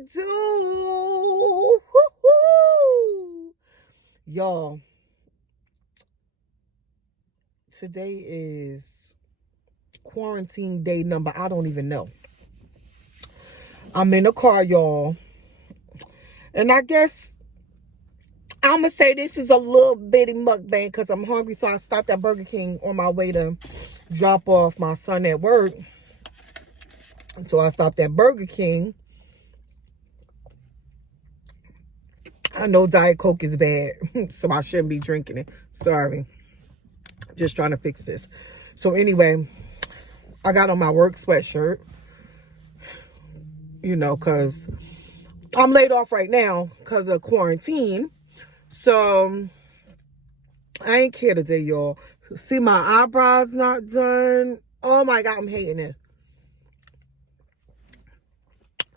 it do? Woo-hoo. Y'all, today is quarantine day number, I don't even know. I'm in the car, y'all. And I guess I'm going to say this is a little bitty mukbang because I'm hungry. So I stopped at Burger King on my way to drop off my son at work. So I stopped at Burger King. I know Diet Coke is bad, so I shouldn't be drinking it. Sorry. Just trying to fix this. So anyway, I got on my work sweatshirt. You know, because I'm laid off right now because of quarantine. So I ain't care today, y'all. See, my eyebrows not done. Oh my God, I'm hating it.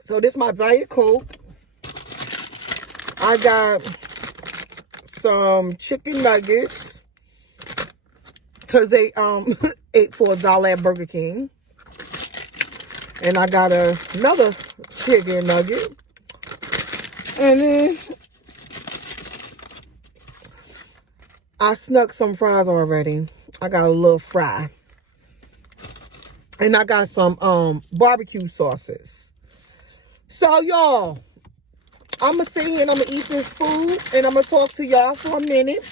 So this is my Diet Coke. I got some chicken nuggets because they ate for $1 at Burger King. And I got another chicken nugget. And then I snuck some fries already. I got a little fry. And I got some barbecue sauces. So y'all, I'm going to sit here and I'm going to eat this food. And I'm going to talk to y'all for a minute.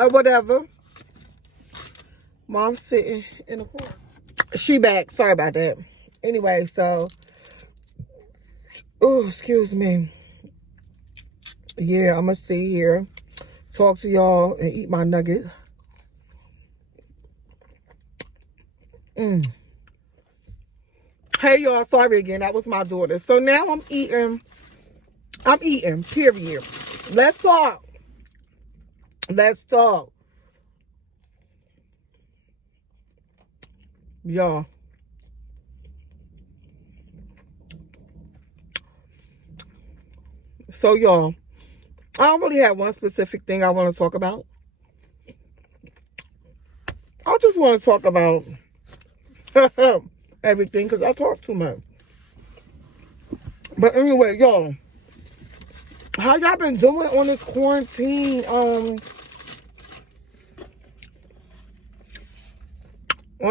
Or whatever. Mom's sitting in the corner. She back. Sorry about that. Anyway, so. Oh, excuse me. Yeah, I'm going to sit here, talk to y'all, and eat my nugget. Hey, y'all. Sorry again. That was my daughter. So now I'm eating. Period. Let's talk. Let's talk. Y'all. So, y'all, I don't really have one specific thing I want to talk about. I just want to talk about everything because I talk too much. But anyway, y'all, how y'all been doing on this quarantine? On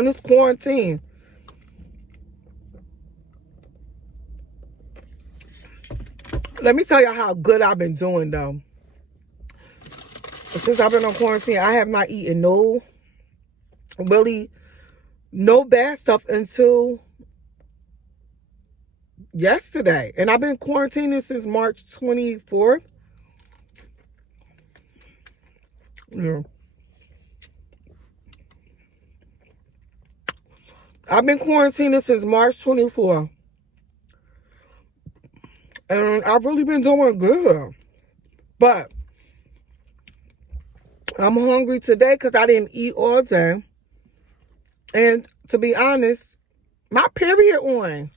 this quarantine. Let me tell you how good I've been doing, though. Since I've been on quarantine, I have not eaten no bad stuff until yesterday. And I've been quarantining since March 24th. Yeah. I've been quarantining since March 24th. And I've really been doing good. But I'm hungry today because I didn't eat all day. And to be honest, my period on.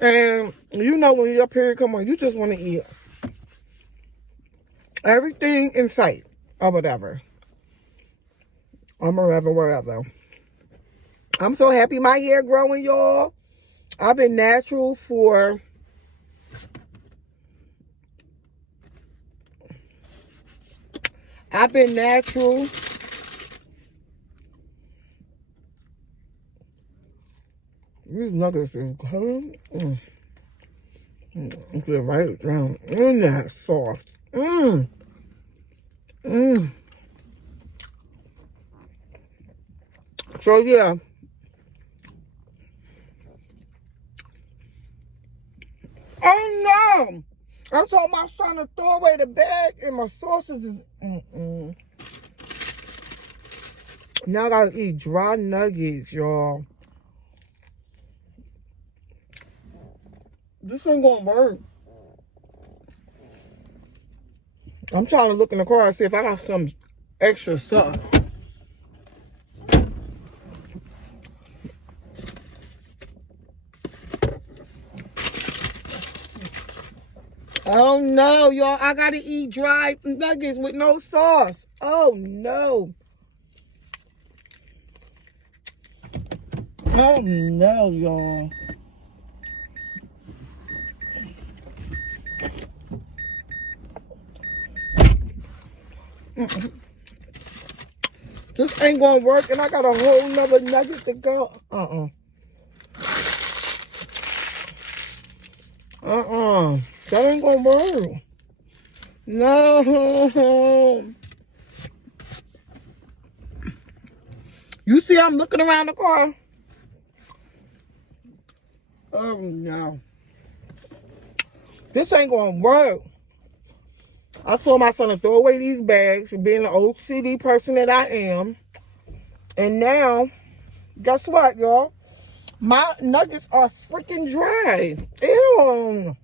And you know when your period come on, you just want to eat everything in sight or whatever. Or wherever. I'm so happy my hair growing, y'all. I've been natural for These nuggets is good. Get right down in that sauce. So yeah. Oh no! I told my son to throw away the bag and my sauces is Now I gotta eat dry nuggets, y'all. This ain't gonna work. I'm trying to look in the car and see if I got some extra stuff. Oh no, y'all. I gotta eat dry nuggets with no sauce. Oh no. Oh no, y'all. This ain't gonna work, and I got a whole nother nugget to go. That ain't gonna work. No. You see I'm looking around the car? Oh, no. This ain't gonna work. I told my son to throw away these bags for being an OCD person that I am. And now, guess what, y'all? My nuggets are freaking dry. Ew.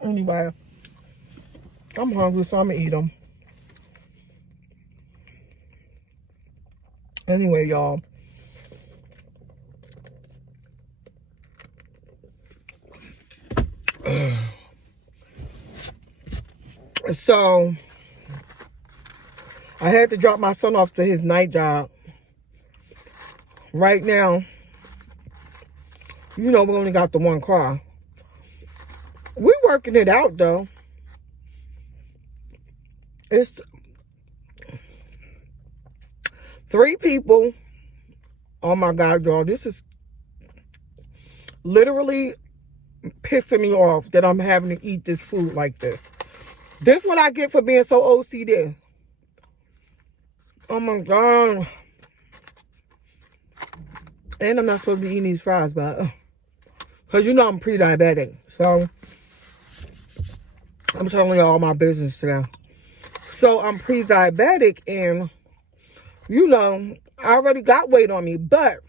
Anyway, I'm hungry, so I'm gonna eat them. Anyway, y'all. So, I had to drop my son off to his night job. Right now, you know, we only got the one car. We're working it out, though. It's 3 people. Oh, my God, y'all. This is literally pissing me off that I'm having to eat this food like this. This is what I get for being so OCD. Oh, my God. And I'm not supposed to be eating these fries, but... Because you know I'm pre-diabetic. So, I'm telling y'all my business today. So, I'm pre-diabetic and, you know, I already got weight on me. But,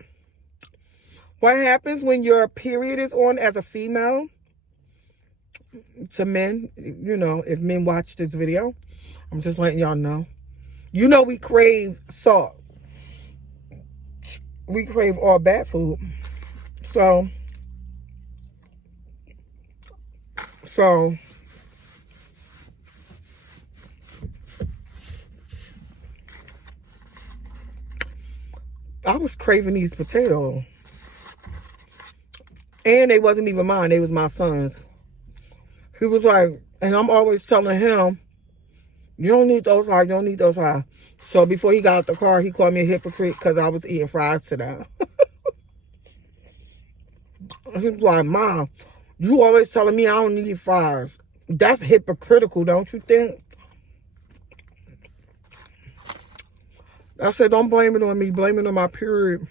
what happens when your period is on as a female, to men, you know, if men watch this video, I'm just letting y'all know. You know we crave salt. We crave all bad food. So, I was craving these potatoes. And they wasn't even mine. They was my son's. He was like, and I'm always telling him, you don't need those fries. You don't need those fries. So before he got out the car, he called me a hypocrite because I was eating fries today. He was like, Mom, you always telling me I don't need fries. That's hypocritical, don't you think? I said, don't blame it on me. Blame it on my period.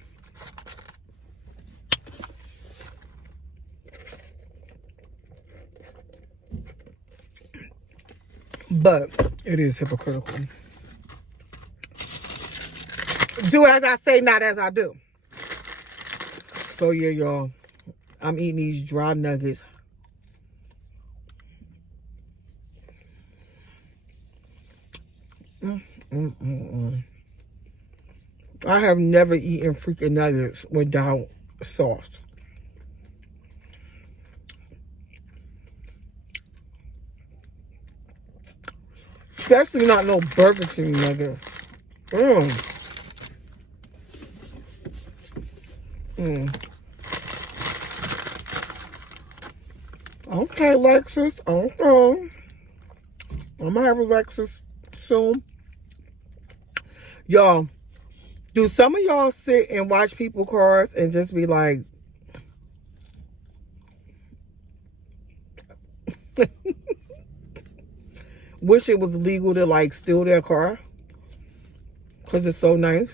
But it is hypocritical. Do as I say, not as I do. So yeah, y'all. I'm eating these dry nuggets. I have never eaten freaking nuggets without sauce. Especially not no Burger King nuggets. Okay, Lexus. Okay. I'm gonna have a Lexus soon. Y'all, do some of y'all sit and watch people's cars and just be like, wish it was legal to like steal their car because it's so nice?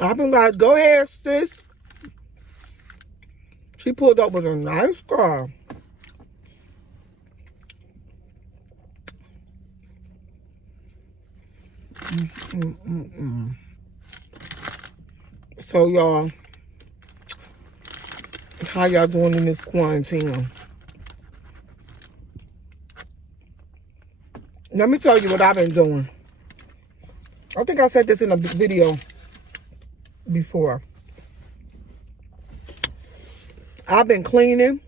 I've been like, go ahead, sis. She pulled up with a nice car. So, y'all, how y'all doing in this quarantine? Let me tell you what I've been doing. I think I said this in a video before. I've been cleaning.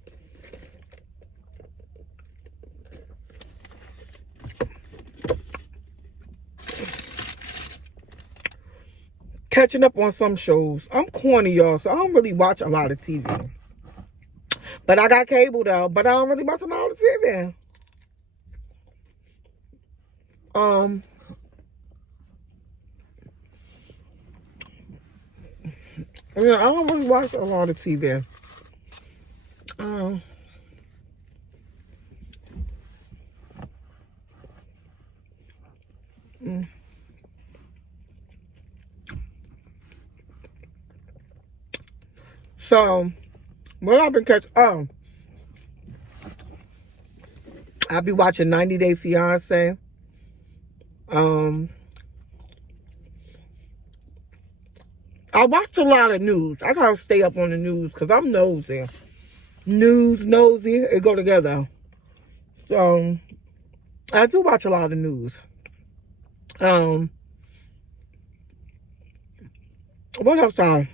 Catching up on some shows. I'm corny, y'all, so I don't really watch a lot of TV. But I got cable though. But I don't really watch them all the TV. Yeah, I don't really watch a lot of TV. Um, mm. So, what I've been catching, I'll be watching 90 Day Fiance. I watch a lot of news. I gotta stay up on the news because I'm nosy. News, nosy, it go together. So, I do watch a lot of news. What else I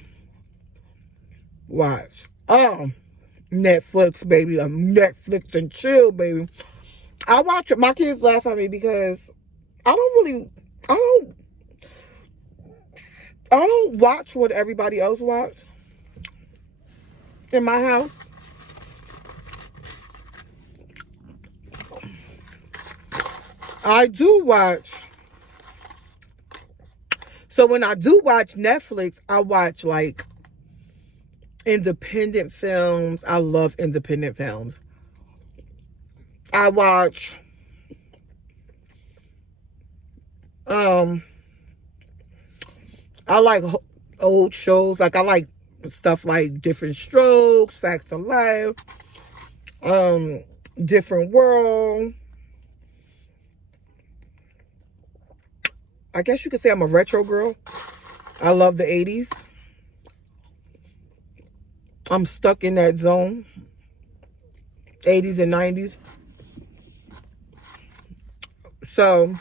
watch? Netflix, baby. Netflix and chill, baby. I watch it. My kids laugh at me because I don't I don't watch what everybody else watch in my house. I do watch. So when I do watch Netflix, I watch like independent films. I love independent films. I watch I like old shows. Like I like stuff like Different Strokes, Facts of Life, Different World. I guess you could say I'm a retro girl. I love the 80s. I'm stuck in that zone. 80s and 90s. So,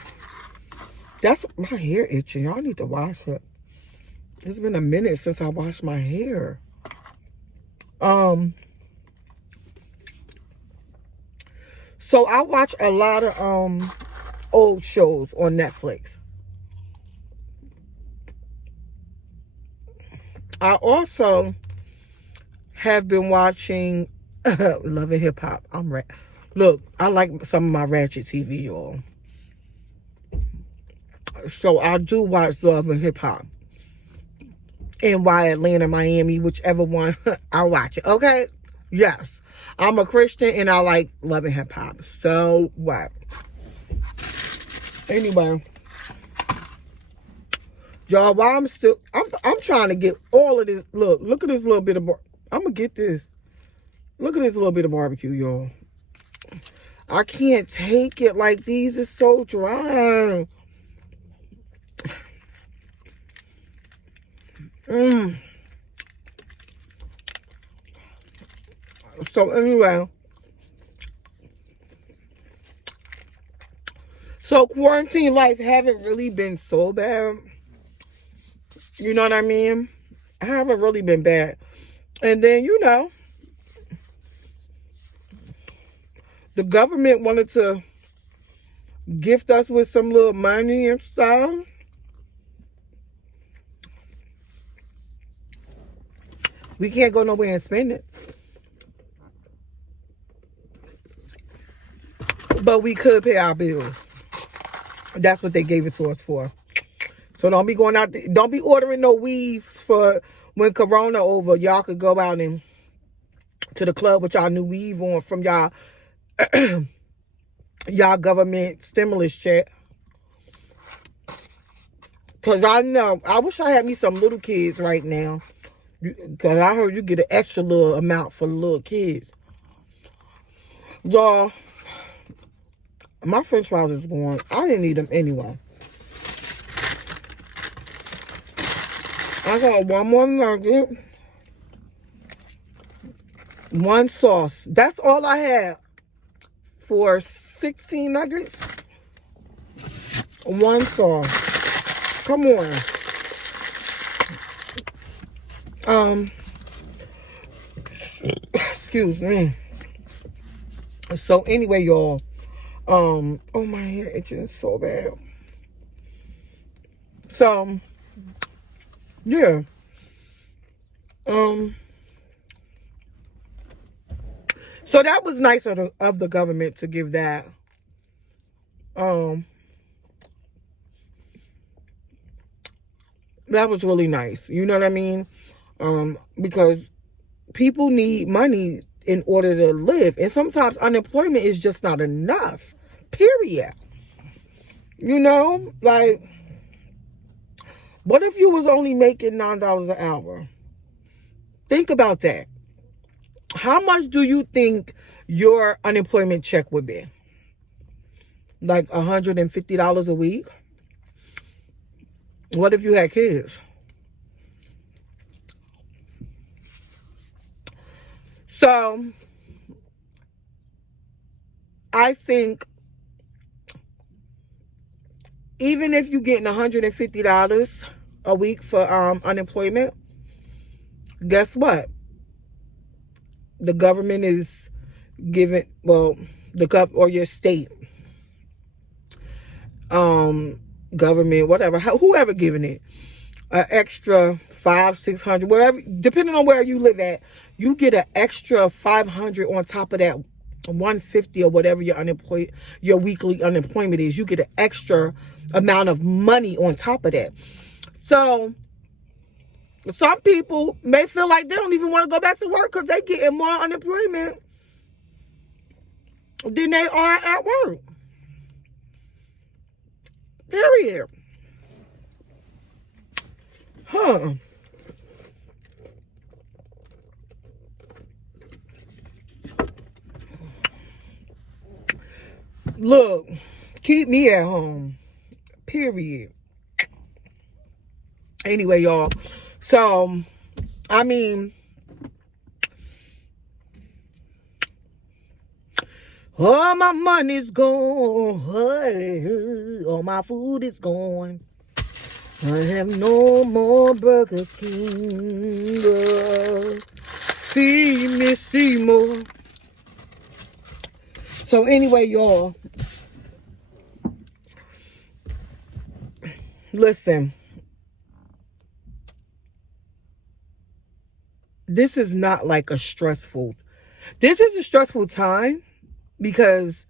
that's my hair itching. Y'all need to wash it. It's been a minute since I washed my hair. So I watch a lot of old shows on Netflix. I also have been watching Love and Hip Hop. Look, I like some of my ratchet TV, y'all. So I do watch Love and Hip Hop. NY, Atlanta, Miami, whichever one, I watch it. Okay? Yes. I'm a Christian and I like Love and Hip Hop. So what? Anyway. Y'all, while I'm trying to get all of this. Look at this little bit of, I'm going to get this. Look at this little bit of barbecue, y'all. I can't take it. Like, these is so dry. So, anyway. So, quarantine life haven't really been so bad. You know what I mean? I haven't really been bad. And then, the government wanted to gift us with some little money and stuff. We can't go nowhere and spend it. But we could pay our bills. That's what they gave it to us for. So don't be going out, don't be ordering no weave for when Corona over. Y'all could go out and to the club with y'all new weave on from y'all y'all government stimulus check. Cause I know, I wish I had me some little kids right now. Cause I heard you get an extra little amount for the little kids. Y'all, my french fries is going. I didn't eat them anyway. I got one more nugget. One sauce. That's all I had for 16 nuggets. One sauce. Come on. Excuse me. So anyway, y'all. Oh, my hair itching so bad. So, yeah. So that was nice of the government to give that. That was really nice. You know what I mean? Because people need money in order to live. And sometimes unemployment is just not enough. Period. You know? Like, what if you was only making $9 an hour? Think about that. How much do you think your unemployment check would be? Like $150 a week? What if you had kids? So, I think even if you're getting $150 a week for unemployment, guess what? The government is giving, well, or your state, government, whatever, whoever giving it, an extra 500-600, whatever, depending on where you live at, you get an extra 500 on top of that 150 or whatever your weekly unemployment is. You get an extra amount of money on top of that. So some people may feel like they don't even want to go back to work because they getting more unemployment than they are at work. Period. Huh. Look, keep me at home. Period. Anyway, y'all. So, I mean, all my money's gone. All my food is gone. I have no more Burger King. Feed me, Seymour. So anyway, y'all. Listen. This is not like this is a stressful time because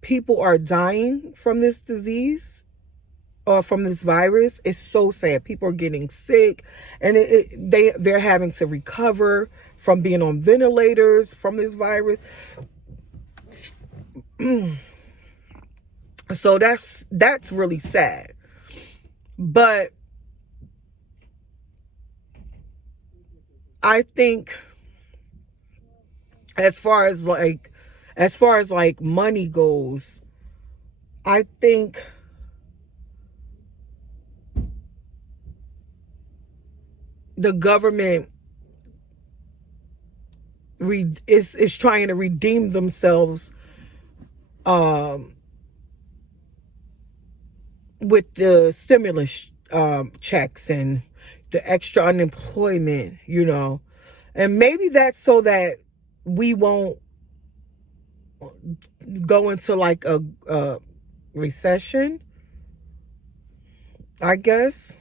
people are dying from this disease or from this virus. It's so sad. People are getting sick and they're having to recover from being on ventilators from this virus. So that's really sad. But I think as far as like money goes, I think the government is trying to redeem themselves with the stimulus checks and the extra unemployment, you know. And maybe that's so that we won't go into like a recession, I guess.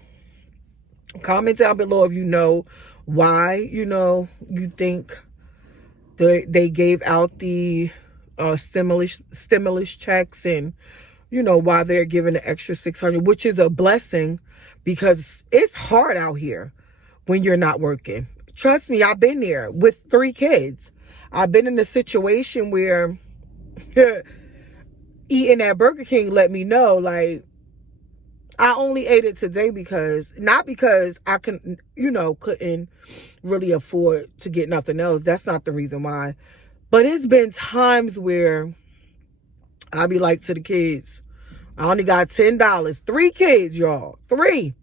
Comment down below if you know why, you know, you think they gave out the stimulus checks, and you know why they're giving the extra 600, which is a blessing because it's hard out here when you're not working. Trust me, I've been there with 3 kids. I've been in a situation where eating at Burger King let me know, like, I only ate it today not because I couldn't really afford to get nothing else. That's not the reason why. But it's been times where I'll be like to the kids, I only got $10. 3 kids, y'all. 3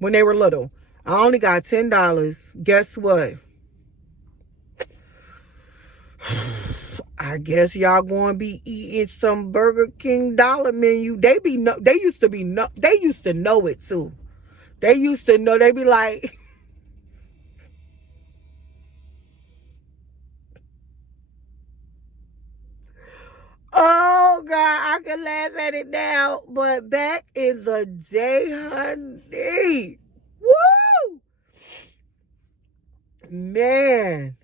when they were little. I only got $10. Guess what? I guess y'all gonna be eating some Burger King dollar menu. They used to know it too. They used to know. They be like, oh God, I can laugh at it now, but back in the day, honey, woo, man,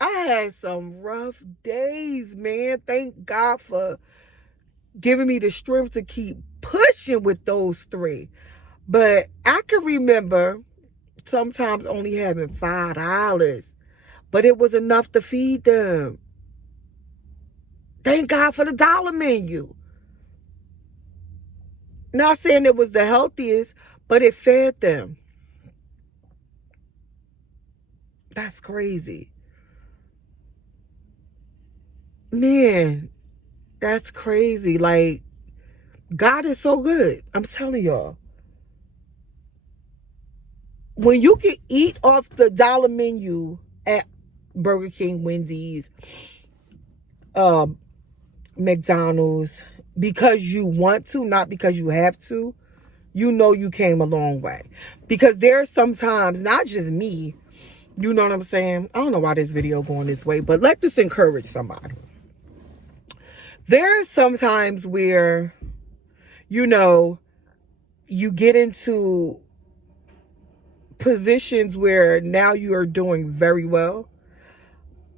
I had some rough days, man. Thank God for giving me the strength to keep pushing with those three. But I can remember sometimes only having $5, but it was enough to feed them. Thank God for the dollar menu. Not saying it was the healthiest, but it fed them. That's crazy. Man, that's crazy. Like, God is so good. I'm telling y'all. When you can eat off the dollar menu at Burger King, Wendy's, uh, McDonald's, because you want to, not because you have to, you know you came a long way. Because there's sometimes, not just me, you know what I'm saying? I don't know why this video going this way, but let this encourage somebody. There are some times where, you know, you get into positions where now you are doing very well,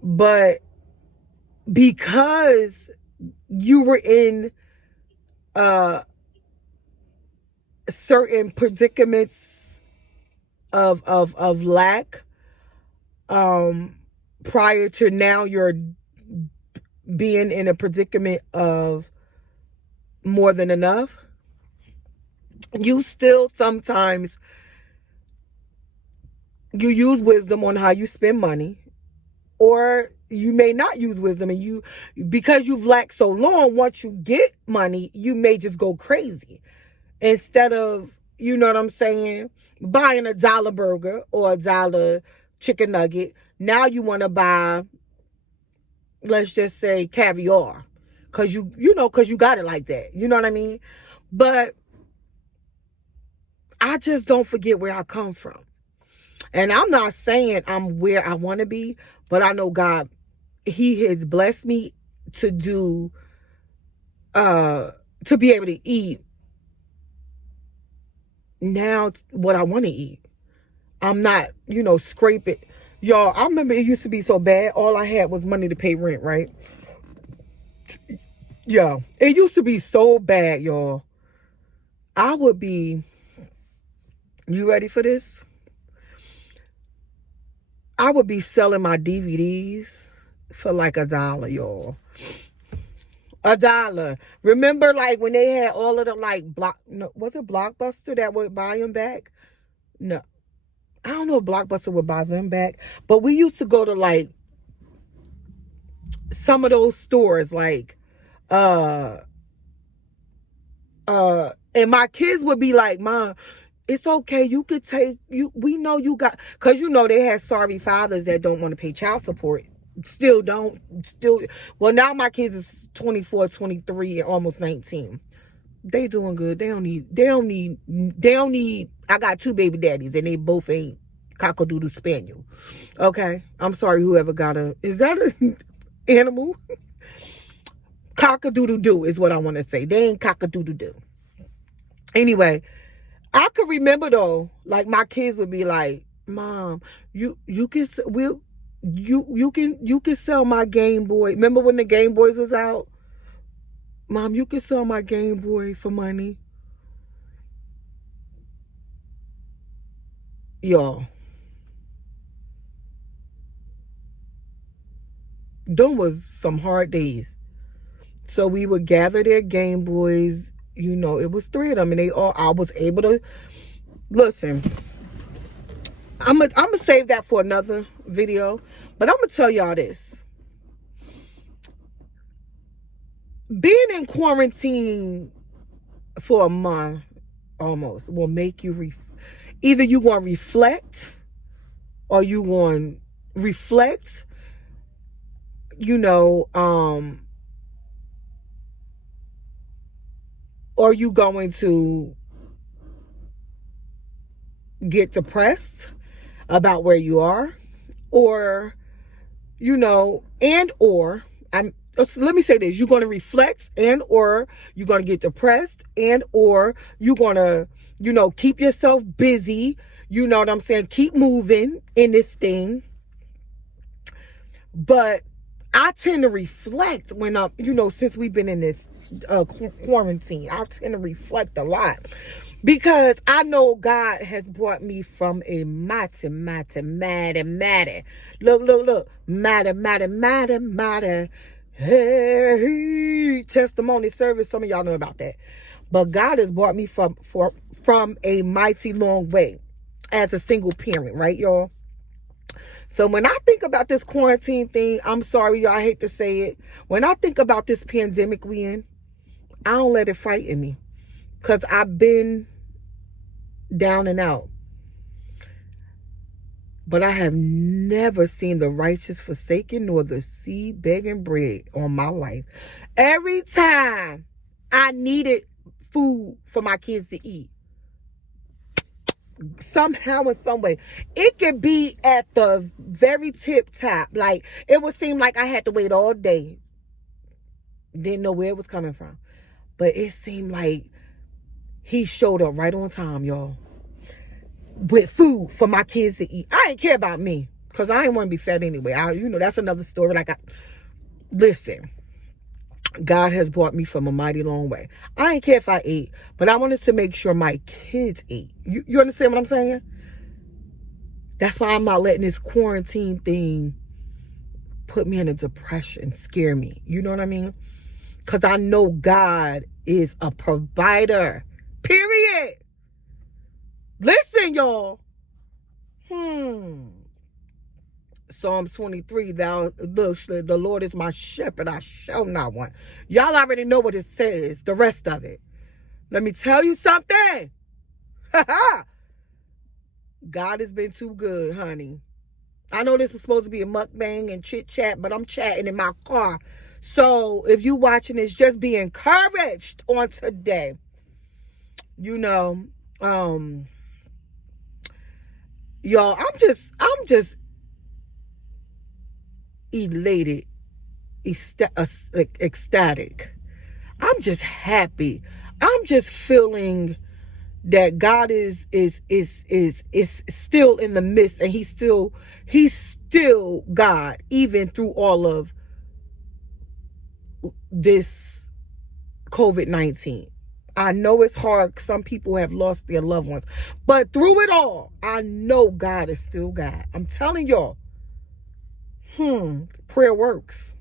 but because you were in certain predicaments of lack prior to now you're being in a predicament of more than enough, you still sometimes you use wisdom on how you spend money, or you may not use wisdom, and you, because you've lacked so long, once you get money, you may just go crazy instead of, you know what I'm saying, buying a dollar burger or a dollar chicken nugget. Now you want to buy, let's just say, caviar, because because you got it like that. You know what I mean? But I just don't forget where I come from. And I'm not saying I'm where I want to be, but I know God, He has blessed me to do, to be able to eat now what I want to eat. I'm not, scraping. Y'all, I remember it used to be so bad. All I had was money to pay rent, right? Yeah, it used to be so bad, y'all. I would be, you ready for this? I would be selling my DVDs for like $1, y'all. $1. Remember, like, when they had all of the, like, no, was it Blockbuster that would buy them back? No. I don't know if Blockbuster would buy them back. But we used to go to, like, some of those stores, like, and my kids would be like, Mom, it's okay. You could take, we know you got, because, they had sorry fathers that don't want to pay child support. Still don't. Well, now my kids is 24, 23, and almost 19. They doing good. They don't need, I got 2 baby daddies, and they both ain't cock-a-doodle spaniel. Okay? I'm sorry, whoever got is that an animal? Cock-a-doodle-doo is what I want to say. They ain't cock-a-doodle-doo. Anyway, I could remember, though, like, my kids would be like, Mom, you can sell my Game Boy. Remember when the Game Boys was out? Mom, you can sell my Game Boy for money. Y'all, them was some hard days. So we would gather their Game Boys. It was 3 of them, and I was able to, listen, I'm gonna save that for another video, but I'm gonna tell y'all this. Being in quarantine for a month almost will make you either you gonna reflect, or you gonna reflect, or you going to get depressed about where you are, or let me say this, you're going to reflect, and or you're going to get depressed, and or you're going to keep yourself busy, you know what I'm saying, keep moving in this thing. But I tend to reflect when I'm, since we've been in this quarantine, I tend to reflect a lot because I know God has brought me from a mighty, mighty, hey, testimony service. Some of y'all know about that. But God has brought me from a mighty long way as a single parent, right, y'all? So when I think about this quarantine thing, I'm sorry, y'all, I hate to say it. When I think about this pandemic we in, I don't let it frighten me. Because I've been down and out. But I have never seen the righteous forsaken nor the seed begging bread on my life. Every time I needed food for my kids to eat, somehow in some way, it could be at the very tip top. Like, it would seem like I had to wait all day. Didn't know where it was coming from. But it seemed like he showed up right on time, y'all, with food for my kids to eat. I ain't care about me, because I ain't want to be fed anyway. That's another story. Listen, God has brought me from a mighty long way. I ain't care if I ate, but I wanted to make sure my kids ate. You understand what I'm saying? That's why I'm not letting this quarantine thing put me in a depression, scare me. You know what I mean? Because I know God is a provider. Period. Listen, y'all. Psalms 23, the Lord is my shepherd, I shall not want. Y'all already know what it says, the rest of it. Let me tell you something. God has been too good, honey. I know this was supposed to be a mukbang and chit chat, but I'm chatting in my car. So if you watching this, just be encouraged on today. Y'all, I'm just elated, ecstatic. I'm just happy. I'm just feeling that God is still in the midst, and he's still God, even through all of this COVID-19. I know it's hard. Some people have lost their loved ones, but through it all, I know God is still God. I'm telling y'all, prayer works.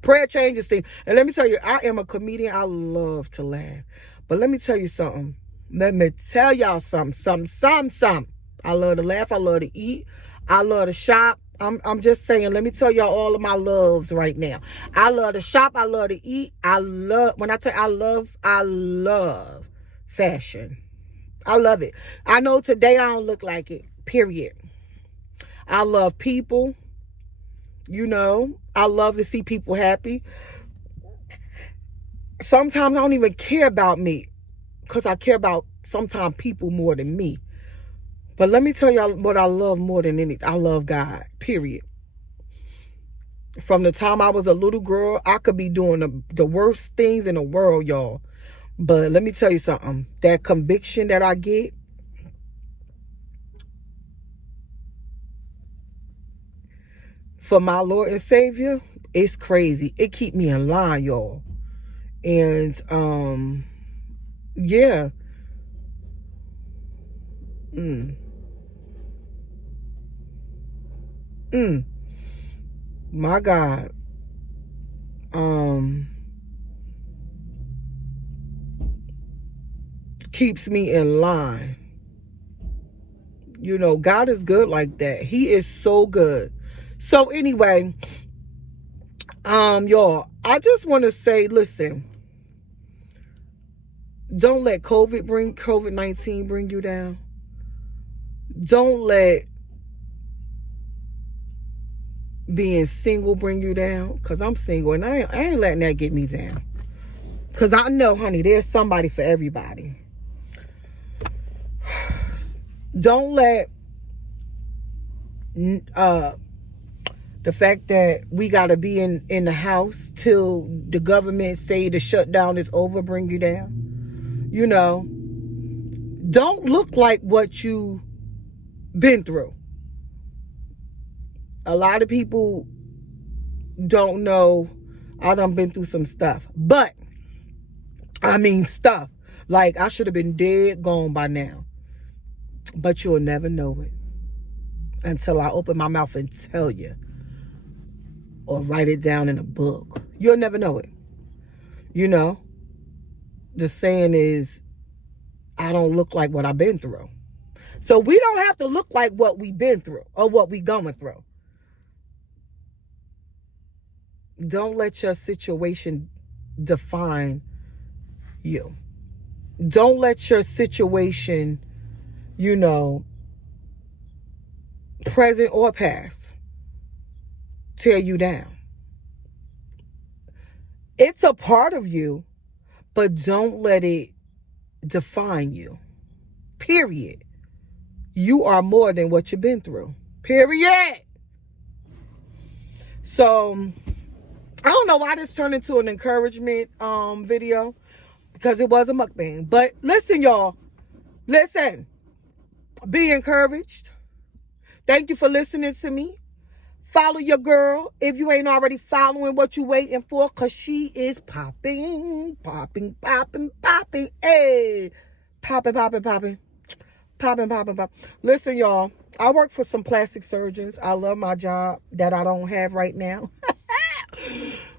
Prayer changes things. And let me tell you, I am a comedian. I love to laugh. But let me tell you something. Let me tell y'all something. I love to laugh. I love to eat. I love to shop. I'm just saying, let me tell y'all all of my loves right now. I love to shop. I love to eat. When I tell you I love fashion. I love it. I know today I don't look like it, period. I love people. I love to see people happy. Sometimes I don't even care about me, because I care about sometimes people more than me. But let me tell y'all what I love more than anything. I love God, period. From the time I was a little girl, I could be doing the worst things in the world, y'all. But let me tell you something. That conviction that I get for my Lord and Savior, it's crazy. It keep me in line, y'all. And yeah. My God. Keeps me in line. God is good like that. He is so good. So anyway, y'all, I just want to say, listen, don't let COVID-19 bring you down. Don't let being single bring you down, because I'm single, and I ain't letting that get me down, because I know, honey, there's somebody for everybody. Don't let the fact that we got to be in the house till the government say the shutdown is over bring you down. Don't look like what you been through. A lot of people don't know I done been through some stuff. But, I mean stuff. Like, I should have been dead gone by now. But you'll never know it until I open my mouth and tell you. Or write it down in a book. You'll never know it. You know? The saying is, I don't look like what I've been through. So we don't have to look like what we've been through or what we going through. Don't let your situation define you. Don't let your situation, present or past, tear you down. It's a part of you, but don't let it define you. Period. You are more than what you've been through. Period. So, I don't know why this turned into an encouragement video, because it was a mukbang. But listen, y'all. Listen. Be encouraged. Thank you for listening to me. Follow your girl if you ain't already following. What you waiting for, because she is popping. Hey. Popping. Listen, y'all. I work for some plastic surgeons. I love my job that I don't have right now.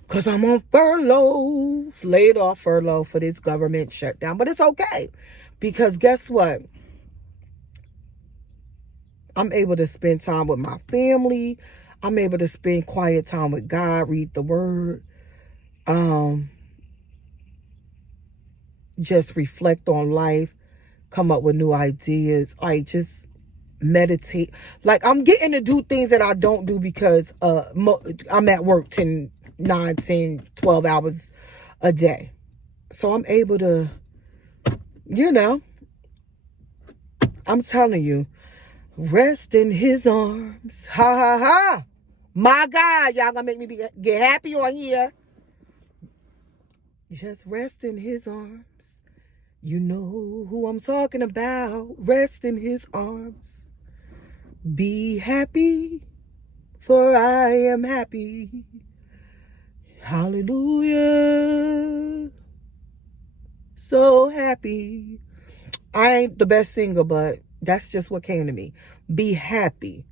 Because I'm on furlough. Laid off furlough for this government shutdown. But it's okay. Because guess what? I'm able to spend time with my family. I'm able to spend quiet time with God. Read the word. Just reflect on life. Come up with new ideas. Like, just meditate. Like, I'm getting to do things that I don't do because I'm at work 9, 10, 12 hours a day. So I'm able to, I'm telling you, rest in his arms. Ha, ha, ha. My God, y'all gonna make me get happy on here. Just rest in his arms. You know who I'm talking about. Rest in his arms. Be happy, for I am happy. Hallelujah. So happy. I ain't the best singer, but that's just what came to me. Be happy,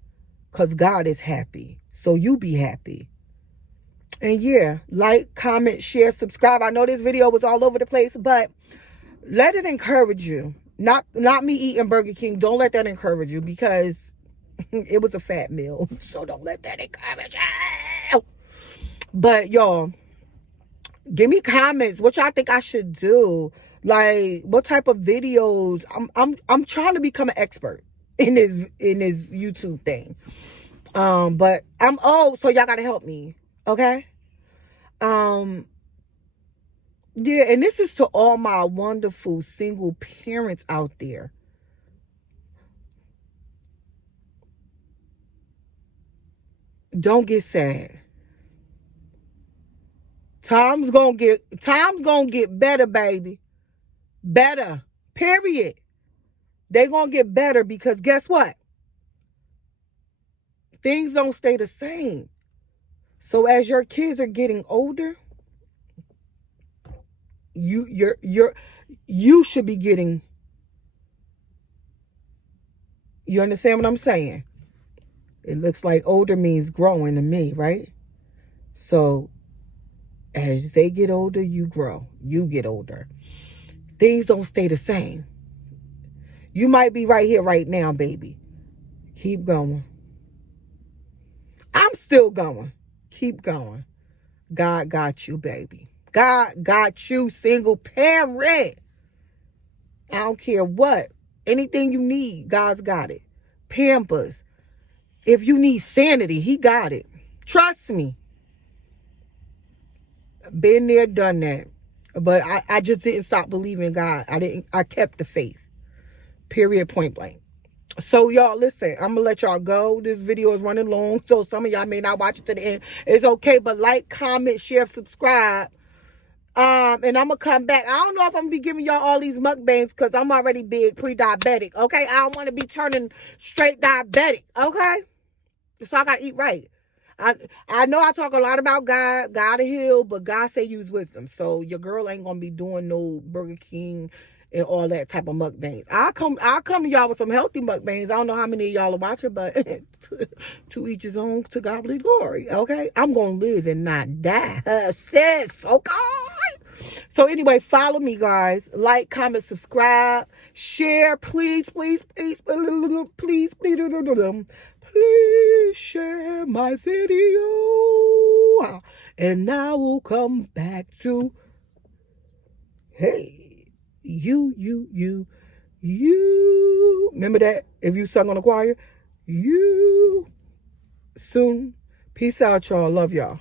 because God is happy. So you be happy. And yeah, like, comment, share, subscribe. I know this video was all over the place, but let it encourage you. Not me eating Burger King. Don't let that encourage you, because it was a fat meal. So don't let that encourage you. But y'all, give me comments. What y'all think I should do? Like, what type of videos? I'm trying to become an expert in this YouTube thing. But I'm old, so y'all gotta help me. Okay? Yeah, and this is to all my wonderful single parents out there. Don't get sad. Time's gonna get better, baby. Better. Period. They gonna get better, because guess what? Things don't stay the same. So as your kids are getting older, you should be getting, you understand what I'm saying? It looks like older means growing to me, right? So as they get older, you grow. You get older. Things don't stay the same. You might be right here, right now, baby. Keep going. I'm still going. Keep going. God got you, baby. God got you, single parent. I don't care what. Anything you need, God's got it. Pampers. If you need sanity, he got it. Trust me. Been there, done that. But I just didn't stop believing God. I kept the faith. Period, point blank. So y'all, listen, I'm gonna let y'all go. This video is running long, so some of y'all may not watch it to the end. It's okay, but like, comment, share, subscribe. And I'm gonna come back. I don't know if I'm gonna be giving y'all all these mukbangs, because I'm already big pre-diabetic. Okay, I don't want to be turning straight diabetic. Okay. So I gotta eat right. I know I talk a lot about God to heal, but God say use wisdom. So your girl ain't gonna be doing no Burger King and all that type of mukbangs. I'll come to y'all with some healthy mukbangs. I don't know how many of y'all are watching, but to each his own, to God be glory. Okay? I'm gonna live and not die. Sis, okay? So anyway, follow me, guys. Like, comment, subscribe, share, please, please, please, please, please, please share my video. And now we'll come back to, hey, you. Remember that? If you sung on the choir, you soon. Peace out, y'all. Love y'all.